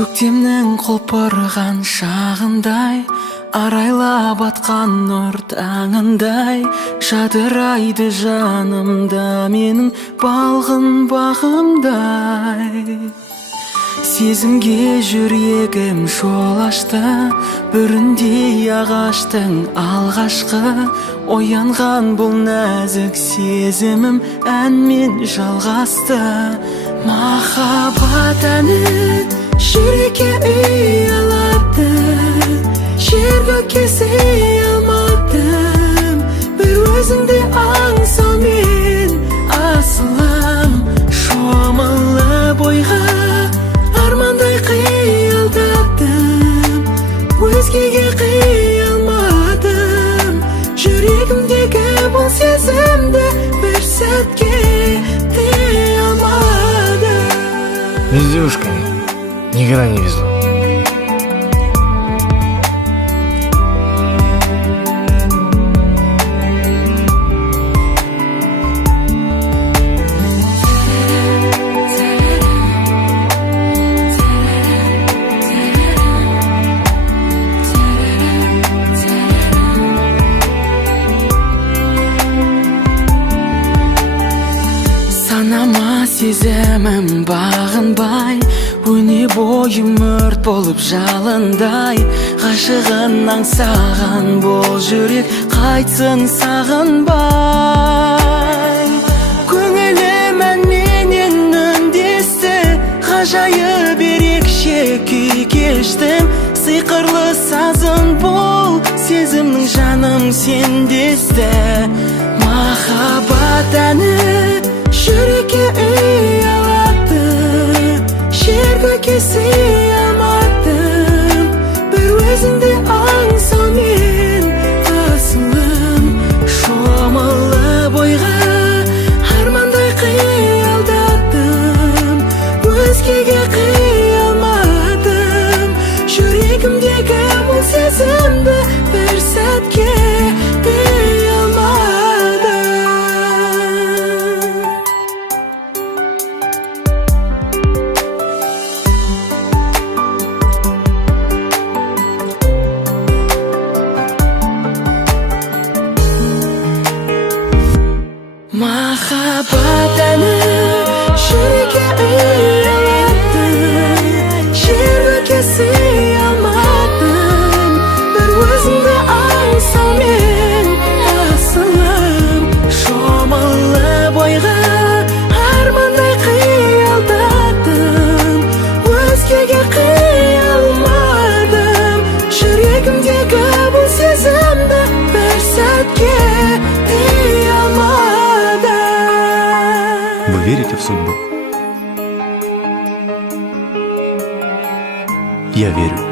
Көктемнің құлпырған шағындай, арайлап атқан нұр таңындай, жадырайды жанымда менің балғын бағымдай. Сезімге жүрегім жол ашты, бүріндей ағаштың алғашқы, оянған бұл нәзік сезімім әнмен жалғасты. Махаббат әні жүрекке үй алады, жер-көкке сый алмадым, бір өзіңді аңсаумен асылым. Шомылып ойға армандай қиялдадым, өзгеге қия алмадым, жүрегімдегі бұл сезімді бір сәтке дей алмадым. Мне с девушками никогда не везло. Санама сезімім бағынбай, өне бойым өрт болып жалындай, ғашығын аңсаған бұл жүрек қайтсын сағынбай. Көңілім әнменен үндесті, ғажайып ерекше күй кештім, сиқырлы сазын бұл сезімнің жаным сендесті. Махаббат әні жүрекке үй алады, жер-көкке сый алмадым, бір өзіңді аңсаумен асылым. Шомылып ойға армандай қиялдадым, өзгеге қия алмадым, жүрегімдегі бұл сезімді бір сәтке дей алмадым. Махаббат әні жүрекке үй алады, жер-көкке сый алмадым, бір өзіңді аңсаумен асылым. Шомылып ойға армандай қиялдадым, өзгеге қия алмадым, жүрегімдегі бұл сезімді бір сәтке дей алмадым. Вы верите в судьбу? Я верю.